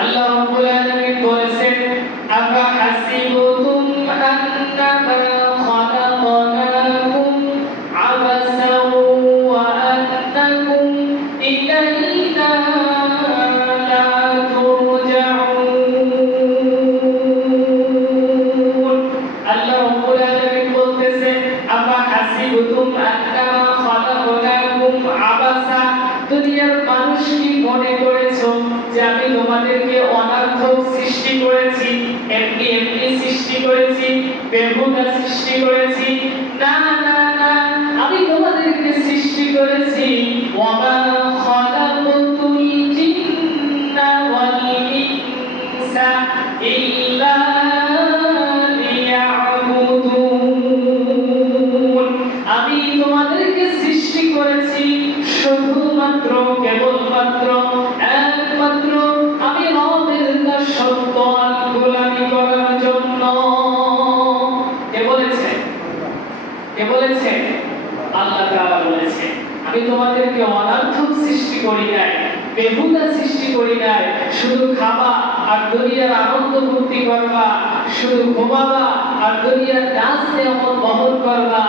আল্লাহ রাব্বুল আলামিন বলেছেন আফা হাসিবতুম আন্নামা খালাকনাকুম আবাসাও ওয়া আন্নাকুম ইলাইনা লা তুরজাউন। আল্লাহ রাব্বুল আলামিন বলতেছেন আফা হাসিবতুম আন্নামা খালাকনাকুম আবাসা, দুনিয়ার মানুষ কি মনে করেছো যে আমি তোমাদেরকে অনার্থক সৃষ্টি করেছি, এমনি এমনি সৃষ্টি করেছি, বেহুদা সৃষ্টি করেছি? না না না, আমি তোমাদেরকে সৃষ্টি করেছি ওয়ামা খালাকুতুল জিন্না ওয়াল ইনসা ইল্লা লিয়াবুদুন। আমি তোমাদেরকে সৃষ্টি করেছি শুধুমাত্র কেবলমাত্র একমাত্র আমি রবের দাসত্ব আর গোলামি করার জন্য। কে বলেছে? কে বলেছে? আল্লাহ তাআলা বলেছে আমি তোমাদেরকে অনার্থক সৃষ্টি করি নাই, বেহুদা সৃষ্টি করি নাই, শুধু খাবা আর দুনিয়ার আনন্দ ফুর্তি করবা, শুধু ঘুমাবা আর দুনিয়ার নাচ নেয়ামত বহন করবা,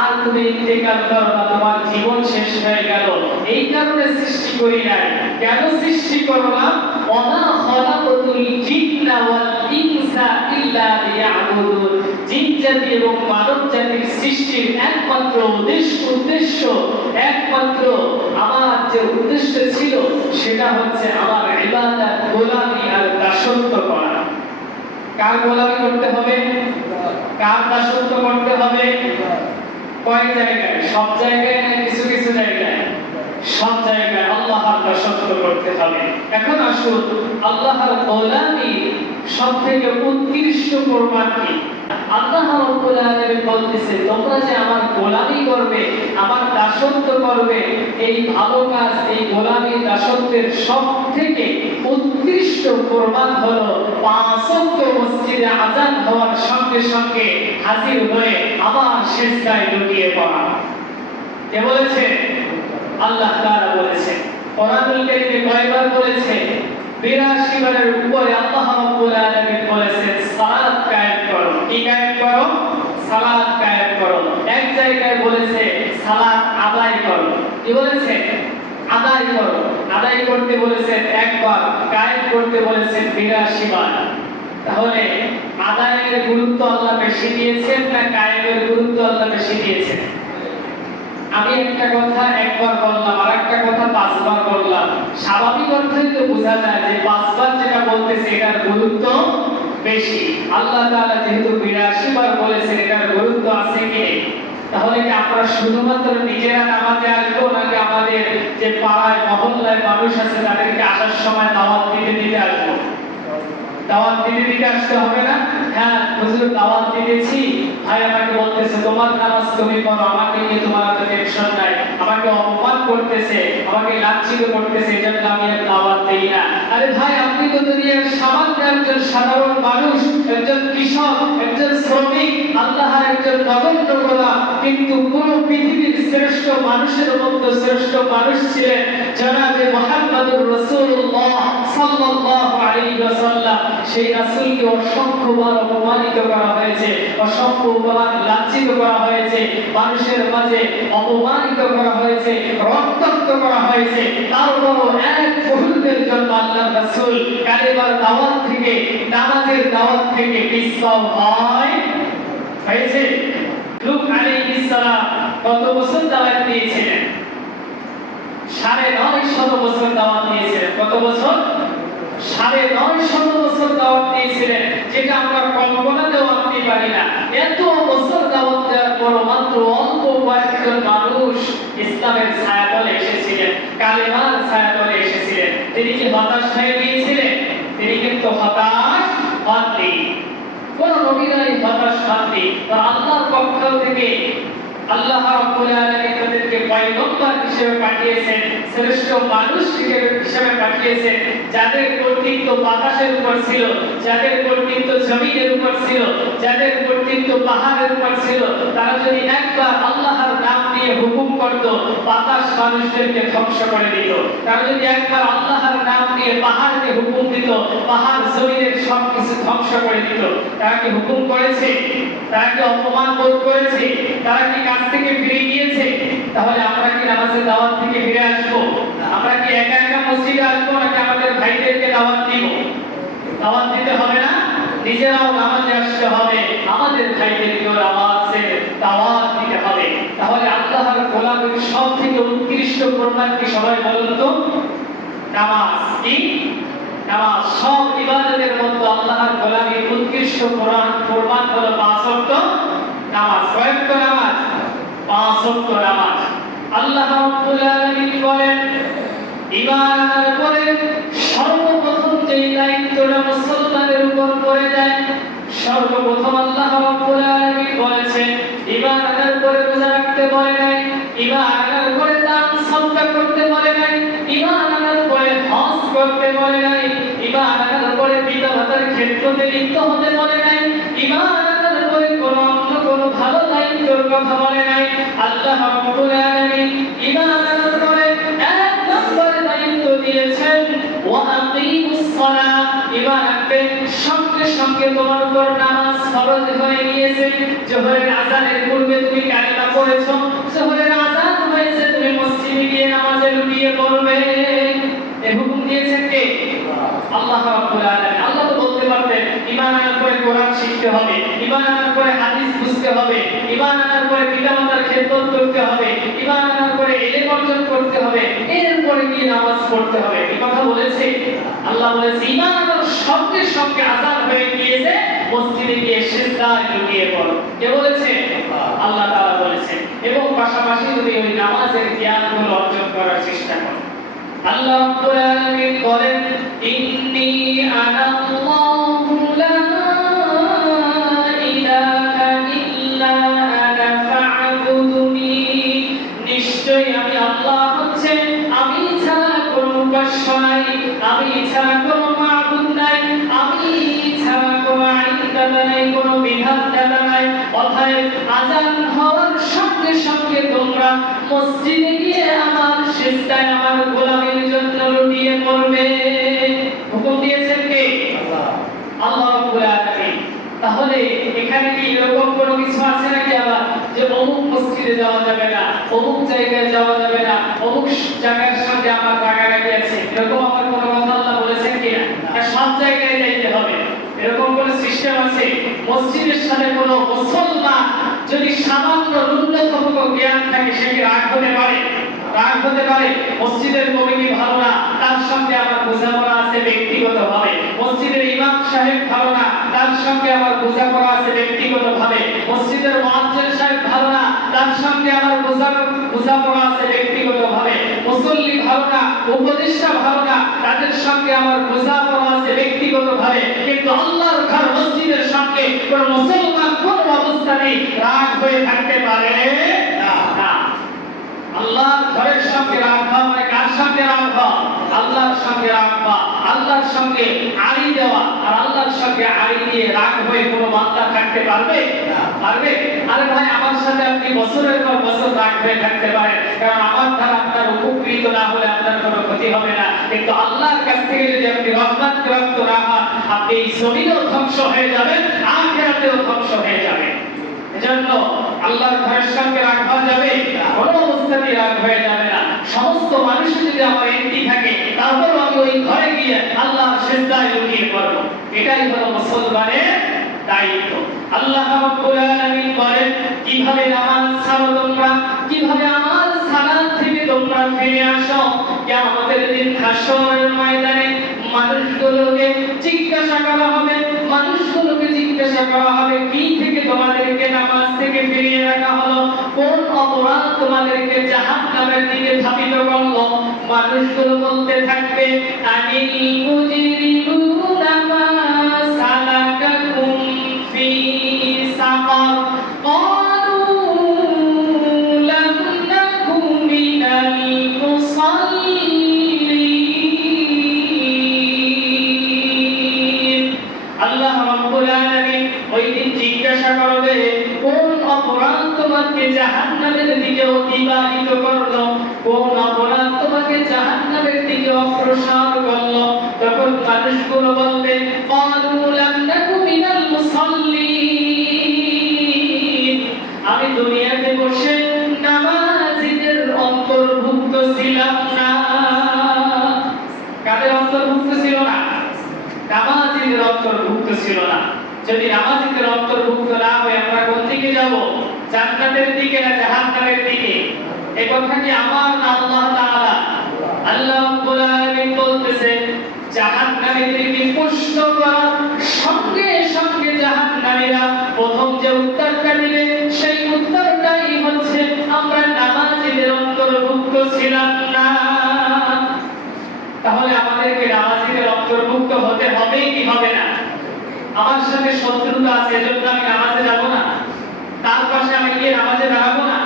আর তুমি ইন্তেকাল করবা, তোমার জীবন শেষ হয়ে গেল, এই কারণে সৃষ্টি করি নাই। কেন সৃষ্টি করলাম? ওমা খালাকুতুল জিন্না ওয়াল ইনসা ইল্লা লিয়াবুদুন। জিন জাতি এবং মানব জাতির সৃষ্টির একমাত্র উদ্দেশ্য, একমাত্র আমার যে উদ্দেশ্য ছিল সেটা হচ্ছে আমার ইবাদত, গোলামি আর দাসত্ব করা। কার গোলামি করতে হবে? কার দাসত্ব করতে হবে? কয় জায়গায়? সব জায়গায় না কিছু কিছু জায়গায়? সব জায়গায় আল্লাহর দাসত্ব করতে হবে। এখন আসুন আল্লাহর গোলামি সবথেকে উৎকৃষ্ট প্রমাণ কি? আল্লাহ রাব্বুল আলামিন বলতেছে তোমরা যে আমার গোলামি করবে, আমার দাসত্ব করবে, এই ভালো কাজ, এই গোলামি দাসত্বের সবথেকে উৎকৃষ্ট প্রমাণ হলো পাঁচ ওয়াক্ত মসজিদে আযান হওয়ার সঙ্গে সঙ্গে হাজির হয়ে আমার সিজদায় লুটিয়ে পড়া। কে বলেছে? আল্লাহ তাআলা বলেছে। কোরআনুল কারীমে কয়বার বলেছে? 82 বারের উপরে আল্লাহ রাব্বুল আলামিন বলেছেন সালাত কায়েম করো। কি কায়েম করো? সালাত কায়েম করো। এক জায়গায় বলেছে সালাত আদায় করো। কি বলেছে? আদায় করো। আদায় করতে বলেছেন একবার, কায়েম করতে বলেছেন 82 বার। তাহলে আদায়ের গুরুত্ব আল্লাহ বেশি দিয়েছেন না কায়েমের গুরুত্ব আল্লাহ বেশি দিয়েছেন? আমি একটা কথা একবার বললাম আর একটা কথা পাঁচবার বললাম, স্বাভাবিক অর্থেই তো বোঝা যায় যে পাঁচবার যেটা বলতেছে এটার গুরুত্ব বেশি। আল্লাহ তাআলা যেহেতু 82 বার বলেছেন এটার গুরুত্ব আছে কি নেই? তাহলে কি আমরা শুধুমাত্র নিজেরা নামাজে আসবো নাকি আমাদের যে পাড়ায় মহল্লায় মানুষ আছে তাদেরকে আসার সময় দাওয়াত দিতে দিতে আসবো? দাওয়াত দিতে দিতে আসতে হবে না? হ্যাঁ হুজুর দাওয়াত দিতেছি, ভাই আমাকে বলতেছে তোমার নামাজ তুমি পড়ো, আমাকে নিয়ে তোমার এত টেনশন নাই, আমাকে অপমান করতেছে, আমাকে লাঞ্ছিত করতেছে, এজন্য আমি আর দাওয়াত দেই না। আরে ভাই আপনি তো দুনিয়ার সামান্য একজন সাধারণ মানুষ, একজন কৃষক, একজন শ্রমিক, আল্লাহর একজন নগণ্য গোলাম, কিন্তু পুরো পৃথিবীর শ্রেষ্ঠ মানুষের মধ্যে শ্রেষ্ঠ মানুষ ছিলেন জনাবে মুহাম্মদুর রাসূলুল্লাহ সাল্লাল্লাহু আলাইহি ওয়াসাল্লাম। সেই রাসূলকে অসংখ্যবার অপমানিত করা হয়েছে, অসংখ্যবার লাঞ্ছিত করা হয়েছে, মানুষের মাঝে অপমানিত করা হয়েছে, রক্তাক্ত করা হয়েছে। তারপরও এক মুহূর্তের জন্য আল্লাহর রাসূল কালেমার দাওয়াত থেকে, নামাজের দাওয়াত থেকে পিছপা হয়েছে। লূত আলাইহিস সালাম কত বছর দাওয়াত দিয়েছিলেন? 950 বছর দাওয়াত দিয়েছিলেন। কত বছর? 950 বছর দাওয়াত দিয়েছিলেন, যেটা আমরা কল্পনাতেও আনতে পারি না। এত বছর দাওয়াত দেওয়ার পর মাত্র অল্প কয়েকজন মানুষ ইসলামের ছায়াতলে এসেছিলেন, কালেমার ছায়াতলে এসেছিলেন। তিনি কি হতাশ হয়ে গিয়েছিলেন? তিনি কিন্তু হতাশ হননি। কোন নবীরাই হতাশ হননি। আল্লাহর পক্ষ থেকে আল্লাহ রাব্বুল আলামিন তাদেরকে পয়গম্বর হিসেবে পাঠিয়েছেন, শ্রেষ্ঠ মানুষ হিসেবে পাঠিয়েছেন, যাদের কর্তৃত্ব বাতাসের উপর ছিল, যাদের কর্তৃত্ব জমিনের উপর ছিল, যাদের কর্তৃত্ব পাহাড়ের উপর ছিল। তারা যদি একবার আল্লাহর নাম নিয়ে হুকুম করত, বাতাস মানুষদেরকে ধ্বংস করে দিত। তারা যদি একবার আল্লাহর নাম নিয়ে পাহাড়কে হুকুম দিত, পাহাড় জমিনের সবকিছু ধ্বংস করে দিত। তারা কি হুকুম করেছে? তারা কি অপমান বোধ করেছে? তারা কি কাজ থেকে ফিরে গিয়েছে? তাহলে আমরা কি নামাজের দাওয়াত থেকে ফিরে আসবো? আমরা কি একা একা মসজিদে আসবো, নাকি আমাদের ভাইদেরকে দাওয়াত দিব? দাওয়াত দিতে হবে না? নিজেরাও নামাজে আসতে হবে, আমাদের ভাইদেরকেও নামাজের দাওয়াত দিতে হবে। তাহলে আল্লাহর গোলামের সবথেকে উৎকৃষ্ট কোরবান কি সবাই বলুন তো? নামাজ। কি? নামাজ। সব ইবাদতের মধ্যে আল্লাহর গোলামের উৎকৃষ্ট কোরবান হলো 5 ওয়াক্ত নামাজ। কয় ওয়াক্ত নামাজ? 5 ওয়াক্ত নামাজ। আল্লাহ রাব্বুল আলামিন বলেন, ঈমান আনার পরে সর্বপ্রথম যে দায়িত্বটা মুসলমানের উপর পড়ে যায়, সর্বপ্রথম আল্লাহ রাব্বুল আলামিন বলেছেন, ঈমান আনার পরে রোজা রাখতে বলে নাই, ঈমান আনার পরে দান সদকা করতে বলে নাই, ঈমান আনার পরে হজ করতে বলে নাই, ঈমান আনার পরে পিতা-মাতার খেদমতে লিপ্ত হতে বলে নাই, ঈমান আনার পরে কোনো ভালো দায়িত্বের কথা বলে নাই। আল্লাহ রাব্বুল আলামিন ঈমান আনার পরে এক নম্বরে দায়িত্ব দিয়েছেন, ওয়া আকিমুস সালাহ। ঈমান আনতে সঙ্গে সঙ্গে তোমার উপর নামাজ ফরজ হয়ে গিয়েছে। জোহরের আযানের পূর্বে তুমি কালিমা পড়েছো, জোহরের আযান হয়েছে, তুমি মসজিদে গিয়ে নামাজে লুটিয়ে পড়বে। এই হুকুম দিয়েছেন কে? আল্লাহ রাব্বুল আলামিন। আল্লাহ তো বলতে পারতেন, ঈমান আনার পরে কোরআন শিখতে হবে, ঈমান আনার পরে হাদিস বুঝতে হবে, ঈমান আনার পরে পিতামাতার খেদমত করতে হবে, ঈমান আনার পরে ইলম অর্জন করতে হবে, এরপরে গিয়ে নামাজ পড়তে হবে। এই কথা বলেছে? আল্লাহ বলেছে, ঈমান আনার সঙ্গে সঙ্গে আযান হয়ে গিয়েছে, মসজিদে গিয়ে সিজদায় লুটিয়ে পড়ো। কে বলেছে? আল্লাহ তাআলা বলেছেন। এবং পাশাপাশি যদি ওই নামাজের জ্ঞানগুলো অর্জন করার চেষ্টা করো। আল্লাহ রাব্বুল আলামিন বলেন, ইন্নী আনাল্লাহু লা ইলাহা ইল্লা আনা ফা'বুদুনি। নিশ্চয়ই আমি আল্লাহ হচ্ছে, আমি ছাড়া কোনো উপাস্য নাই, আমি ছাড়া কোনো মাবুদ নাই, আমি ছাড়া কোনো আইনদাতা নাই, কোনো বিধানদাতা নাই। অতএব আযান হওয়ার সঙ্গে সঙ্গে তোমরা মসজিদে গিয়ে আমার সিজদায় আমার গোলামের জন্য লুটিয়ে পড়বে। হুকুম দিয়েছেন কে? আল্লাহ রাব্বুল আলামিন। তাহলে এখানে কি এরকম কোনো কিছু আছে নাকি আবার যে অমুক মসজিদে যাওয়া যাবে না, অমুক জায়গায় যাওয়া যাবে না, অমুক জায়গার সঙ্গে আমার রাগারাগি আছে, এরকম আমার কোনো কথা আল্লাহ বলেছেন কিনা? সব জায়গায় যাইতে হবে, এরকম কোনো সিস্টেম আছে? মসজিদের সাথে কোনো মুসলমান যদি সামান্য ন্যূনতম জ্ঞান থাকে, সে কি রাগ হতে পারে? রাগ হতে পারে? মসজিদের কমিটি ভালো না, তার সঙ্গে আমার বোঝাপড়া আছে ব্যক্তিগতভাবে। মসজিদের ইমাম সাহেব ভালো না, তার সঙ্গে আমার বোঝাপড়া আছে ব্যক্তিগতভাবে। মসজিদের মুয়াজ্জিন সাহেব ভালো না, তার সঙ্গে আমার বোঝাপড়া আছে ব্যক্তিগতভাবে। মুসল্লি ভালো না, উপদেষ্টা ভালো না, তাদের সঙ্গে আমার বোঝাপড়া আছে ব্যক্তিগতভাবে। কিন্তু আল্লাহর ঘর মসজিদের সঙ্গে কোন মুসলমান কোন অবস্থাতেই রাগ হয়ে থাকতে পারে না। আল্লাহর ঘরের সঙ্গে রাখবা মানে কার সঙ্গে রাখবা? আল্লাহর সঙ্গে রাখবা। আল্লাহর সঙ্গে আড়ি দেওয়া আর আল্লাহর সঙ্গে আড়ি দিয়ে রাগ হয়ে কোনো বান্দা থাকতে পারবে? পারবে? আরে ভাই, আমার সাথে আপনি বছরের পর বছর রাগ হয়ে থাকতে পারেন, কারণ আমার দ্বারা আপনার উপকৃত না হলে আপনার কোনো ক্ষতি হবে না। কিন্তু আল্লাহর কাছ থেকে যদি আপনি রহমত প্রাপ্ত না হন, আপনি এই জমিনেও ধ্বংস হয়ে যাবেন, আখিরাতেও ধ্বংস হয়ে যাবেন। এজন্য আল্লাহর ঘরের সঙ্গে রাগ হওয়া যাবে? কোনো অবস্থাতেই রাগ হয়ে যাবে না। সমস্ত মানুষ যদি আমার এমনি থাকে, তারপরও আমি ওই ঘরে গিয়ে আল্লাহর সিজদায় লুটিয়ে পড়ব। এটাই হলো মুসলমানের দায়িত্ব। আল্লাহ রাব্বুল আলামিন বলেন, কিভাবে নামাজ ছাড়ো তোমরা, কিভাবে আমার সালাত থেকে তোমরা ফিরে আসো। কিয়ামতের দিন হাশরের ময়দানে মানুষগুলোকে জিজ্ঞাসা করা হবে, মানুষগুলোকে জিজ্ঞাসা করা হবে, কি থেকে তোমাদেরকে নামাজ থেকে ফিরিয়ে রাখা হলো, কোন অপরাধ তোমাদেরকে জাহান্নামের দিকে ধাবিত করলো। মানুষগুলো বলতে থাকবে, আনিল মুজরিমুনা মা সালাকাকুম ফি সাকার, ক্বালু তোমাকে জাহান্নামের দিকে অতিবাহিত করলো, কোন অপরাধ তোমাকে জাহান্নামের দিকে অগ্রসর করলো? তখন মানুষগুলো বলবে ক্বালু লাম নাকু মিনাল মুসাল্লিন, আমি দুনিয়াতে বসে নামাজীদের অন্তর্ভুক্ত ছিলাম না। কাদের অন্তর্ভুক্ত ছিল না? নামাজীদের অন্তর্ভুক্ত ছিল না। যদি নামাজীদের অন্তর্ভুক্ত না হয়ে আমরা কোন দিকে যাব? জান্নাতের দিকে না জাহান্নামের দিকে? এই কথা কি আমার না আল্লাহ তাআলা? আল্লাহ রাব্বুল আলামিন বলতেছেন জাহান্নামীদেরকে পুষ্ট করার সঙ্গে সঙ্গে জাহান্নামীরা প্রথম যে উত্তরটা দিবে সেই উত্তরটাই হচ্ছে আমরা নামাজীদের অন্তর্ভুক্ত ছিলাম না। তাহলে আমাদেরকে নামাজীদের অন্তর্ভুক্ত হতে হবে কি হবে না? আমার সাথে শত্রুতা আছে এজন্য আমি নামাজে যাব না, তার পাশে আমি গিয়ে নামাজে দাঁড়াবো না।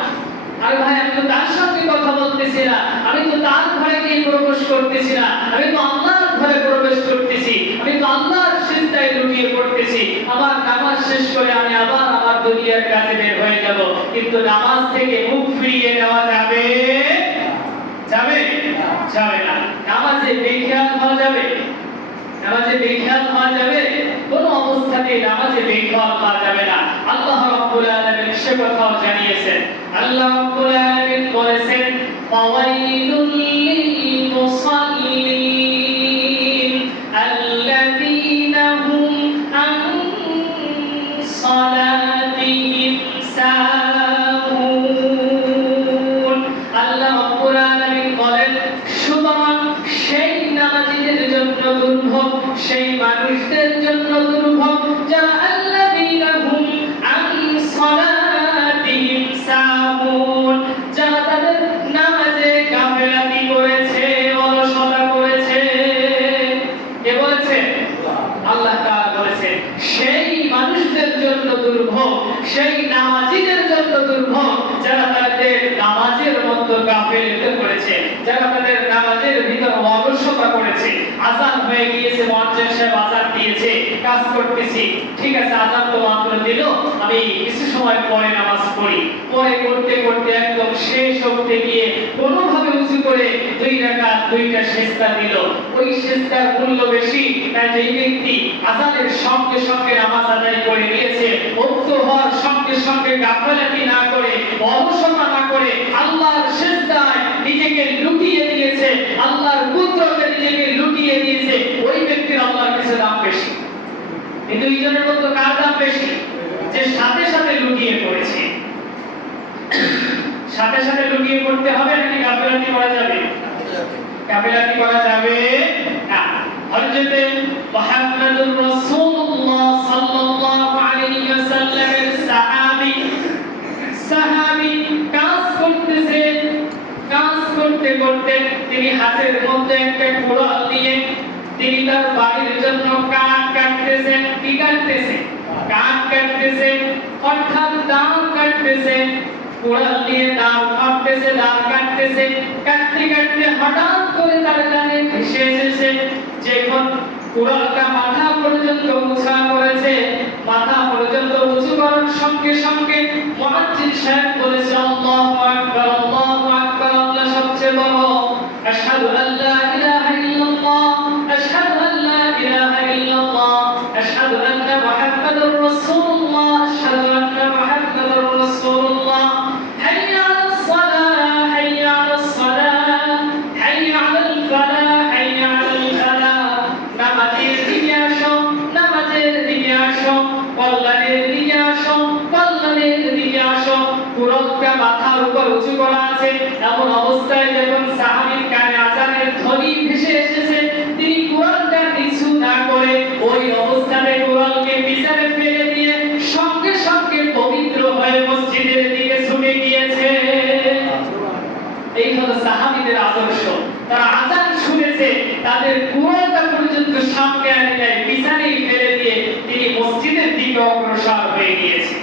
আরে ভাই, আমি তো তার সঙ্গে কথা বলতেছি না, আমি তো তার ঘরে গিয়ে প্রবেশ করতেছি না, আমি তো আল্লাহর ঘরে প্রবেশ করতেছি, আমি তো আল্লাহর সিজদায় লুটিয়ে পড়তেছি। আমার নামাজ শেষ করে আমি আবার আমার দুনিয়ার কাজে বের হয়ে যাব, কিন্তু নামাজ থেকে মুখ ফিরিয়ে নেওয়া যাবে? যাবে? যাবে না। নামাজে বেখেয়াল হওয়া যাবে? নামাজে বেখেয়াল হওয়া যাবে? কোনো অবস্থাতেই নামাজে বেখেয়াল হওয়া যাবে না। আল্লাহ রাব্বুল আলামিন সে কথাও জানিয়েছেন। আল্লাহ রাব্বুল আলামিন বলেছেন ফাওয়াইলুল লিল মুসাল্লিন আল্লাযীনা হুম আন সালাতিহিম সাহুন। আল্লাহ রাব্বুল আলামিন বলেন সুতরাং সেই নামাজীদের জন্য দুর্ভোগ, সেই মানুষদের জন্য দুর্ভোগ যারা আল্লাযীনা হুম আন সালাতিহিম সাহুন, যারা তাদের নামাজে গাফেলাতি করেছে, অলসতা করেছে। কে বলেছে? আল্লাহ তাআলা বলেছে সেই মানুষদের জন্য দুর্ভোগ, সেই নামাজীদের জন্য দুর্ভোগ যারা তাদের নামাজের মধ্যে গাফেলাতি করেছে, যারা তাদের নামাজের ভিতর অলসতা করেছে। আযান হয়ে গিয়েছে, মুয়াজ্জিন সাহেব আযান দিয়েছে, কাজ করতেছি, ঠিক আছে আযান তো মাত্র দিল, আমি কিছু সময় পরে নামাজ পড়ি। পরে করতে করতে একদম শেষ হতে গিয়ে কোনোভাবে উঁচু করে 2 রাকাত 2টা সিজদা দিল। ওই সিজদার মূল্য বেশি না যেই ব্যক্তি আযানের সঙ্গে সঙ্গে নামাজ আদায় করে নিয়েছে, উক্ত হওয়ার সঙ্গে সঙ্গে গাফলাতি না করে, অলসতা না করে আল্লাহর সিজদায় নিজেকে লুটিয়ে দিয়েছে, আল্লাহর কুদরতে নিজেকে লুটিয়ে দিয়েছে, ওই ব্যক্তির আল্লাহর কাছে দাম বেশি। এই দুইজনের মধ্যে কার দাম বেশি? যে সাথে সাথে লুটিয়ে পড়েছে। সাথে সাথে লুটিয়ে পড়তে হবে নাকি গাফলাতি করা যাবে? গাফলাতি করা যাবে না। হযরত মুহাম্মদুর রাসূলুল্লাহ সাল্লাল্লাহু আলাইহি ওয়াসাল্লামের সাহাবী কাজ করতেছে, কাজ করতে করতে তিনি হাতের মধ্যে একটা কুড়াল নিয়ে তিনি তার বাড়ির জন্য কাঠ কাটতেছেন। কি কাটতেছে? কাঠ কাটতেছে, অর্থাৎ ডাল কাটতেছে। কুড়াল দিয়ে ডাল কাটতেছে, ডাল কাটতেছে, কাটতে কাটতে হঠাৎ করে তার কানে ভেসে এসেছে যখন কুড়ালটা মাথা পর্যন্ত উঁচু করেছে, মাথা পর্যন্ত উঁচু করার সঙ্গে সঙ্গে মুয়াজ্জিন সাহেব বলেছে আল্লাহু আকবার, আল্লাহু আকবার, আল্লাহ সবচেয়ে বড়। আশহাদু আল্লা ইলাহা ইল্লাল্লাহ, আশহাদু আল্লা ইলাহা ইল্লাল্লাহ, আশহাদু আন্না মুহাম্মাদুর রাসূলুল্লাহ, আশহাদু আন্না মুহাম্মাদুর রাসূলুল্লাহ। হাইয়া আলাস সালাহ, হাইয়া আলাস সালাহ, হাইয়া আলাল ফালাহ, হাইয়া আলাল ফালাহ। নামাজের দিকে আসো, নামাজের দিকে আসো, কল্যাণের দিকে আসো, কল্যাণের দিকে আসো। কুড়ালটা মাথার উপর উঁচু করা আছে, এমন অবস্থায় যখন সাহাবীর কানে আযানের ধ্বনি ভেসে এসেছে, তিনি কুড়ালটা নিচু না করে ওই অবস্থাতে কুড়ালকে পিছনে ফেলে দিয়ে সঙ্গে সঙ্গে পবিত্র হয়ে মসজিদের দিকে ছুটে গিয়েছে। এই হলো সাহাবীদের আদর্শ। তারা আযান শুনেছে, তাদের কুড়ালটা পর্যন্ত সামনে আনে নাই, পিছনেই ফেলে দিয়ে তিনি মসজিদের দিকে অগ্রসর হয়ে গিয়েছে।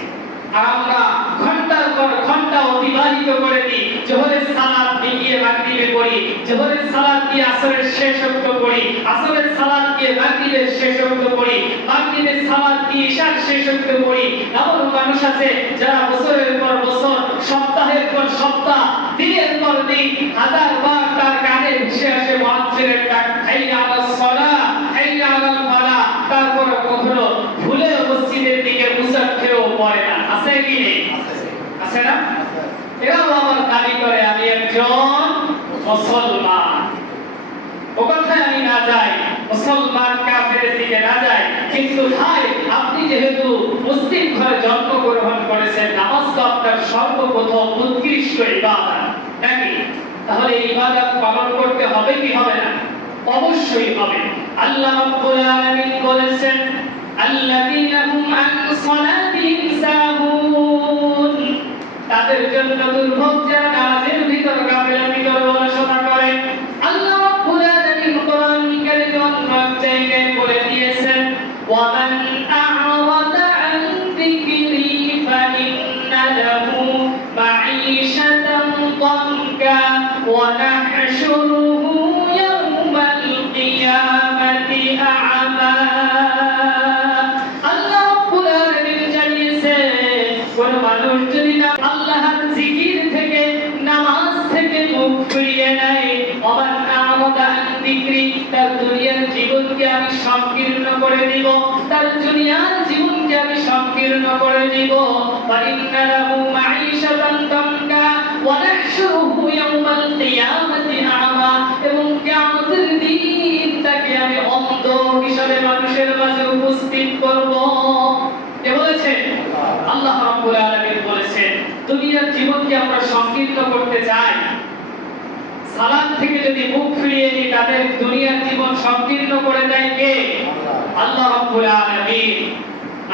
আর আমরা ঘন্টার পর ঘন্টা অতিবাহিত করে দিই। জোহরের সালাত মিলিয়ে মাগরিবে পড়ি, জোহরের সালাত দিয়ে আসরের শেষ ওয়াক্ত পড়ি, আসরের সালাত দিয়ে মাগরিবের শেষ ওয়াক্ত পড়ি, মাগরিবের সালাত দিয়ে ইশার শেষ ওয়াক্ত পড়ি। এমন মানুষ আছে যারা বছরের পর বছর, সপ্তাহের পর সপ্তাহ, দিনের পর দিন হাজার বার তার কানে ভেসে আসে মুয়াজ্জিনের ডাক, হাইয়া আলাস সালাহ, হাইয়া আলাল ফালাহ। তারপর কখনো ভুলে মসজিদের দিকে মুসাফিরও পড়ে না। আছে কি নেই? আছে না? এরাও আমার দাবি করে আমি একজন মুসলমান। ও কথায় আমি না যাই, মুসলমান কাফেরের দিকে না যাই, কিন্তু ভাই আপনি যেহেতু মুসলিম ঘরে জন্মগ্রহণ করেছেন, নামাজ তো আপনার সর্বপ্রথম উৎকৃষ্ট ইবাদত নাকি? তাহলে এই ইবাদত পালন করতে হবে কি হবে না? অবশ্যই হবে। আল্লাহ রাব্বুল আলামিন বলেছেন, আল্লাযীনা হুম আন সালাতিহিম সাহুন, তাদের জন্য দুর্ভোগ যারা নামাজের ভিতর গাফিলতি করে অলসতা করে। আল্লাহ রাব্বুল আলামিন কোরআন কারীমে অন্য জায়গায় বলে দিয়েছেন, ওয়া মান আ'রাদা আন যিকরি ফাইন্না লাহু মাঈশাতান দানকা ওয়া নাহশুরুহু ইয়াওমাল কিয়ামাতি আ'মা। আল্লাহ রাব্বুল আলামিন জানিয়েছেন, কোন মানুষ যদি আল্লাহর জিকির থেকে, নামাজ থেকে মুখ ফিরিয়ে নেয়, ওমান আ'রাদা আন যিকরি, তার দুনিয়ার জীবনকে আমি সংকীর্ণ করে দিব, তার দুনিয়ার জীবনকে আমি সংকীর্ণ করে দিব। ফাইন্না লাহু মাঈশাতান দানকা ওয়া নাহশুরুহু ইয়াওমাল কিয়ামাতি আ'মা, এবং কিয়ামতের দিন তাকে আমি অন্ধ হিসেবে মানুষের মাঝে উপস্থিত করব। কে বলেছেন? আল্লাহ রাব্বুল আলামিন বলেছেন। দুনিয়ার জীবনকে আমরা সংকীর্ণ করতে চাই, সালাত থেকে যদি মুখ ফিরিয়ে নিই, তাদের দুনিয়ার জীবন সংকীর্ণ করে দেয় কে? আল্লাহ রাব্বুল আলামিন।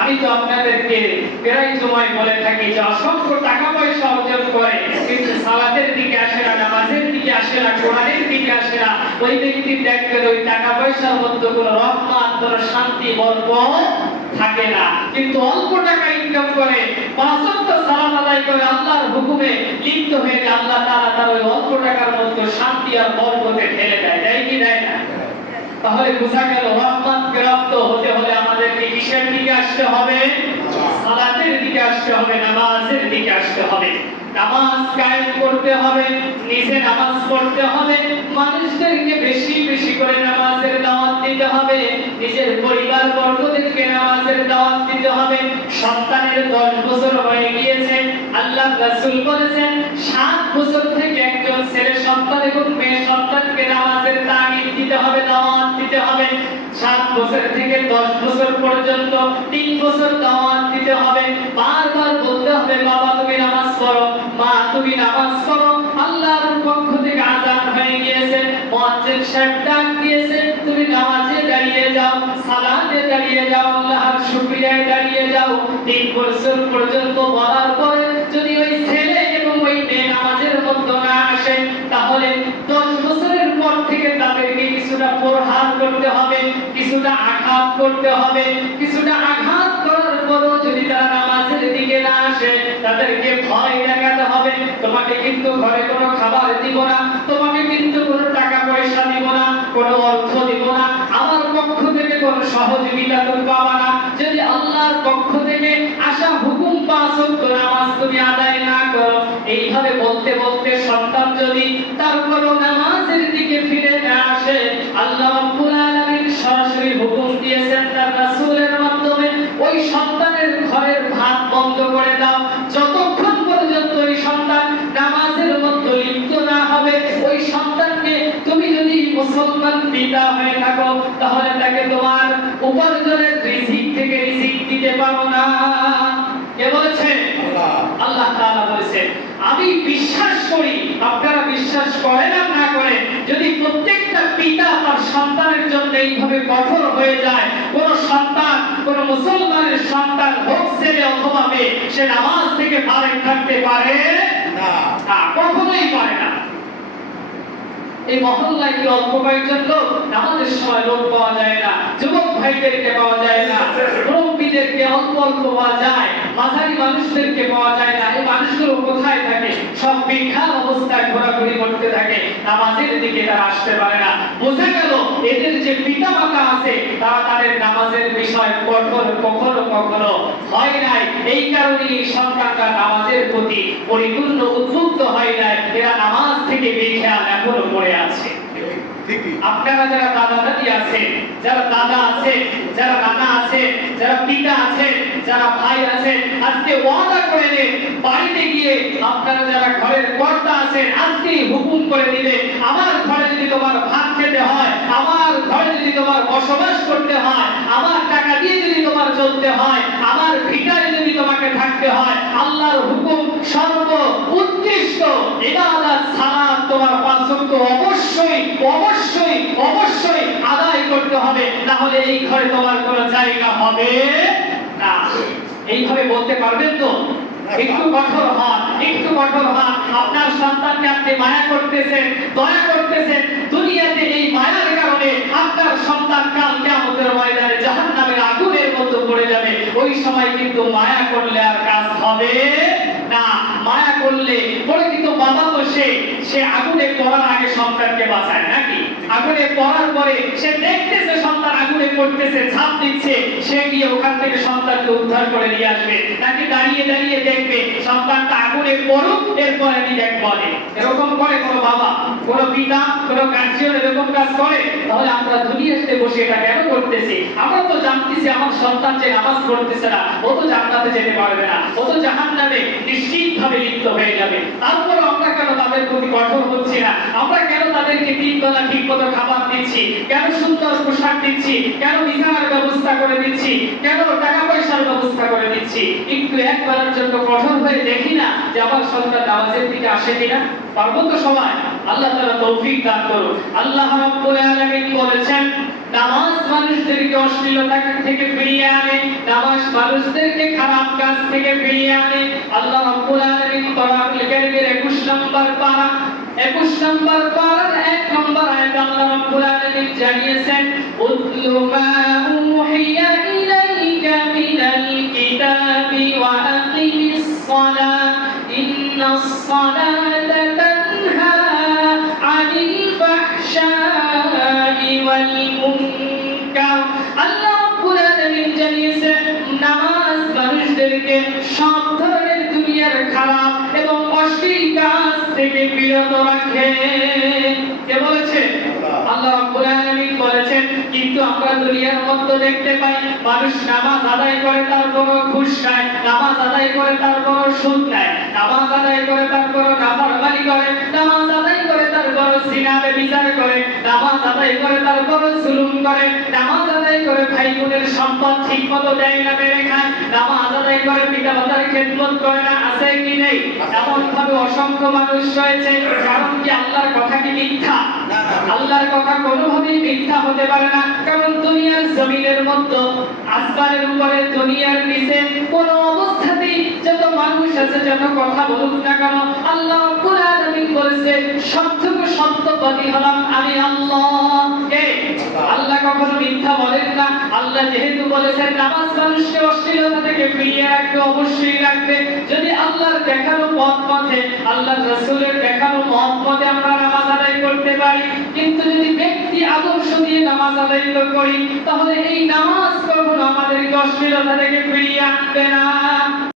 আমি তো আপনাদেরকে প্রায় সময় বলে থাকি যে অসংখ্য টাকা পয়সা অর্জন করে কিন্তু সালাতের দিকে আসে না, নামাজের দিকে আসে না, কোরআনের দিকে আসে না, ওই ব্যক্তি দেখবেন ওই টাকা পয়সার মধ্যে কোনো রহমত, কোনো শান্তি, বরকত থাকে না। কিন্তু অল্প টাকা ইনকাম করে, পাঁচ ওয়াক্ত সালাত আদায় করে, আল্লাহর হুকুমে লিপ্ত হয়ে আল্লাহ তাআলা তার ওই অল্প টাকার মধ্যে শান্তি আর বরকতে ঢেলে দেয়। দেয় কি দেয় না? তাহলে বোঝা গেল রহমত প্রাপ্ত হতে হলে আমাদেরকে কিসের দিকে আসতে হবে? সালাতের দিকে আসতে হবে, নামাজের দিকে আসতে হবে। নামাজ কায়েম করতে হবে, নিজে নামাজ পড়তে হবে, মানুষদেরকে বেশি বেশি করে নামাজের দাওয়াত দিতে হবে, নিজের পরিবার বর্গদেরকে নামাজের দাওয়াত দিতে হবে। সন্তানের 10 বছর হয়ে গিয়েছে, আল্লাহ রাসূল বলেছেন 7 বছর থেকে একজন ছেলে সন্তান এবং মেয়ে সন্তানকে নামাজের তাগিদ দিতে হবে, দাওয়াত দিতে হবে। 7 বছর থেকে 10 বছর পর্যন্ত 3 বছর দাওয়াত দিতে হবে, বারবার বলতে হবে বাবা তুমি নামাজ পড়ো, মা তুমি নামাজ পড়ো। আল্লাহর পক্ষ থেকে আযান হয়ে গিয়েছে, মুয়াজ্জিন সাহেব ডাক দিয়েছে, তুমি নামাজে দাঁড়িয়ে যাও, সালাতে দাঁড়িয়ে যাও, আল্লাহর শুকরিয়ায় দাঁড়িয়ে যাও। 3 বছর পর্যন্ত বলার পরে যদি ওই ছেলে এবং ওই মেয়ে নামাজের মধ্যে না আসে, তাহলে 10 বছরের পর থেকে তাদেরকে কিছুটা প্রহার করতে হবে, কিছুটা আঘাত করতে হবে। কিছুটা আঘাত করার পরও যদি তারা নামাজের দিকে না আসে, তাদেরকে ভয় দেখাতে হবে, তোমাকে কিন্তু ঘরে কোনো খাবার দিব না, তোমাকে কিন্তু কোনো টাকা পয়সা দিব না, কোনো অর্থ দিব না, আমার পক্ষ থেকে কোনো সহযোগিতা তুমি পাবা না। যদি আল্লাহর পক্ষ থেকে আসা হুকুম 5 ওয়াক্ত নামাজ তুমি আদায় না করো, এইভাবে বলতে বলতে সন্তান যদি তারপরও নামাজের দিকে ফিরে না আসে, আল্লাহ রাব্বুল আলামিন সরাসরি হুকুম দিয়েছেন তার রাসূলের মাধ্যমে, ওই সন্তানের ঘরের ভাত বন্ধ করে দাও। যতক্ষণ পর্যন্ত ওই সন্তান নামাজের মধ্যে লিপ্ত না হবে, ওই সন্তানকে তুমি যদি মুসলমান পিতা হয়ে থাকো, তাহলে তাকে তোমার উপার্জনের রিজিক থেকে রিজিক দিতে পারো না। কে বলেছেন? আল্লাহ তাআলা বলেছেন। আমি বিশ্বাস করি, আপনারা বিশ্বাস করেন আর না করেন, যদি প্রত্যেকটা পিতা তার সন্তানের জন্য এইভাবে কঠোর হয়ে যায়, কোন সন্তান, কোন মুসলমানের সন্তান হোক ছেলে অথবা মেয়ে, সে নামাজ থেকে ফারেক থাকতে পারে না, কখনোই পারে না। এই মহল্লায় কি অল্প কয়েকজন লোক? নামাজের সময় লোক পাওয়া যায় না, যুবক ভাইদেরকে পাওয়া যায় না, মুরব্বীদেরকে অল্প অল্প পাওয়া যায়, মাঝারি মানুষদেরকে পাওয়া যায় না। এই মানুষগুলো কোথায় থাকে? সব বিখার অবস্থায় ঘোরাঘুরি করতে থাকে, নামাজের দিকে তারা আসতে পারে না। বোঝা গেল এদের যে পিতা মাতা আছে তারা তাদের নামাজের বিষয় কঠোর কখনো কখনো হয় নাই। এই কারণে সন্তানরা নামাজের প্রতি পরিপূর্ণ উদ্বুদ্ধ হয় নাই, এরা নামাজ থেকে বেখেয়াল এখনো পড়ে আছে। আপনারা যারা দাদা দাদি আছেন, যারা দাদা আছে, যারা নানা আছে, যারা পিতা আছে, যারা ভাই আছে, আজকে ওয়াদা করে নেন, বাড়িতে গিয়ে আপনারা যারা ঘরের কর্তা আছেন আজকে হুকুম করে দিবে, আমার ঘরে যদি তোমার ভাত খেতে হয়, আমার ঘরে যদি তোমার বসবাস করতে হয়, আমার টাকা দিয়ে যদি তোমার চলতে হয়, আমার ভিটায় যদি তোমাকে থাকতে হয়, আল্লাহর হুকুম সর্ব উৎকৃষ্ট ইবাদত সালাত তোমার পাঁচ ওয়াক্ত অবশ্যই অবশ্যই অবশ্যই আদায় করতে হবে, না হলে এই ঘরে তোমার কোনো জায়গা হবে না। এইভাবে বলতে পারবেন তো? একটু কঠোর হন, একটু কঠোর হন। আপনার সন্তানকে আপনি মায়া করতেছেন, দয়া করতেছেন, দুনিয়াতে এই মায়ার কারণে আপনার সন্তান কাল কিয়ামতের ময়দানে জাহান্নামের আগুনের মধ্যে পড়ে যাবে। ওই সময় কিন্তু মায়া করলে আর কাজ হবে না। মায়া করলে প্রকৃত বাবা তো সে আগুনে পড়ার আগে সন্তানকে বাঁচায় নাকি? আগুনে পড়ার পরে সে দেখতেছে সন্তান আগুনে পড়তেছে, ঝাঁপ দিচ্ছে, সে গিয়ে ওখান থেকে সন্তানকে উদ্ধার করে নিয়ে আসবে, নাকি দাঁড়িয়ে দাঁড়িয়ে দেখবে সন্তানটা আগুনে পড়ুক এরপরে আমি দেখব? এরকম করে কোন বাবা, কোন পিতা, কোন গার্জিয়ান এরকম কাজ করে? তাহলে আমরা দুনিয়াতে বসে এটা কেন করতেছি? আমরা তো জানতেছি আমার সন্তান যে নামাজ পড়তেছে না ও তো জান্নাতে যেতে পারবে না, ও তো জাহান্নামে নিশ্চিতভাবে লিপ্ত হয়ে যাবে। তারপর আমরা কেন তাদের প্রতি কঠোর হচ্ছি না? আমরা কেন তাদেরকে তিন বেলা ঠিক মতো খাবার দিচ্ছি? কেন সুন্দর পোশাক দিচ্ছি? কেন বিছানার ব্যবস্থা করে দিচ্ছি? কেন টাকা পয়সার ব্যবস্থা করে দিচ্ছি? একটু একবারের জন্য কঠোর হয়ে দেখি না যে আমার সন্তান নামাজের দিকে আসে কিনা? পারবো তো সবাই? আল্লাহ তাআলা তৌফিক দান করুন। আল্লাহ রাব্বুল আলামিন বলেছেন নামাজ মানুষদেরকে অশ্লীলতা থেকে ফিরিয়ে আনে, নামাজ মানুষদেরকে খারাপ কাজ থেকে ফিরিয়ে আনে। আল্লাহ রাব্বুল আলামিন কোরআনুল কারীমের 21 নম্বর পারা 1 নম্বর আয়াতে আল্লাহ রাব্বুল আলামিন জানিয়েছেন উতলু মা উহিয়া ইলাইকা মিনাল কিতাবি ওয়া আকিমিস সালাহ ইন্নাস সালাতা তানহা আনিল ফাহশাই ওয়াল মুনকার। আল্লাহ রাব্বুল আলামিন জানিয়েছেন নামাজ মানুষদেরকে সব ধরনের দুনিয়ার খারাপ এবং অশ্লীল কাজ থেকে বিরত রাখে। কে বলেছে? আল্লাহ রাব্বুল আলামিন বলেছেন। কিন্তু আমরা দুনিয়ার মধ্যে দেখতে পাই মানুষ নামাজ আদায় করে তারপর ঘুষ খায়, নামাজ আদায় করে তারপর সুদ নেয়, নামাজ আদায় করে তারপর নাফরমানি করে, নামাজ আদায় করে তারপর জিনা ব্যভিচার করে, নামাজ আদায় করে তারপর জুলুম করে, নামাজ আদায় করে ভাই বোনের সম্পদ ঠিকমতো দেয় না, মেরে খায়, নামাজ আদায় করে পিতা মাতার খেদমত করে না। আছে কি নেই? এমন ভাবে অসংখ্য মানুষ রয়েছে। কারণ কি আল্লাহর কথা কি মিথ্যা? আল্লাহর কথা কোনোভাবেই মিথ্যা হতে পারে না। কারণ দুনিয়ার জমিনের মধ্যে, আসমানের উপরে, দুনিয়ার নিচে কোন অবস্থাতেই যত মানুষ আছে, যত কথা বলুক না কেন, আল্লাহ রাব্বুল আলামিন বলেছে সত্যকে সত্যবাদী হলাম আমি আল্লাহ। কে? আল্লাহ কখনো মিথ্যা বলেন না। আল্লাহ যেহেতু বলেছেন নামাজ মানুষকে অশ্লীলতা থেকে ফিরিয়ে রাখবে, অবশ্যই রাখবে। যদি আল্লাহর দেখানো পথ পথে, আল্লাহর রাসূলের দেখানো পথ পথে আমরা নামাজ আদায় করতে পারি, কিন্তু যদি ব্যক্তি আদর্শ দিয়ে নামাজ আদায় করি তাহলে এই নামাজ কখনো আমাদেরকে অশ্লীলতা থেকে ফিরিয়ে আনবে না।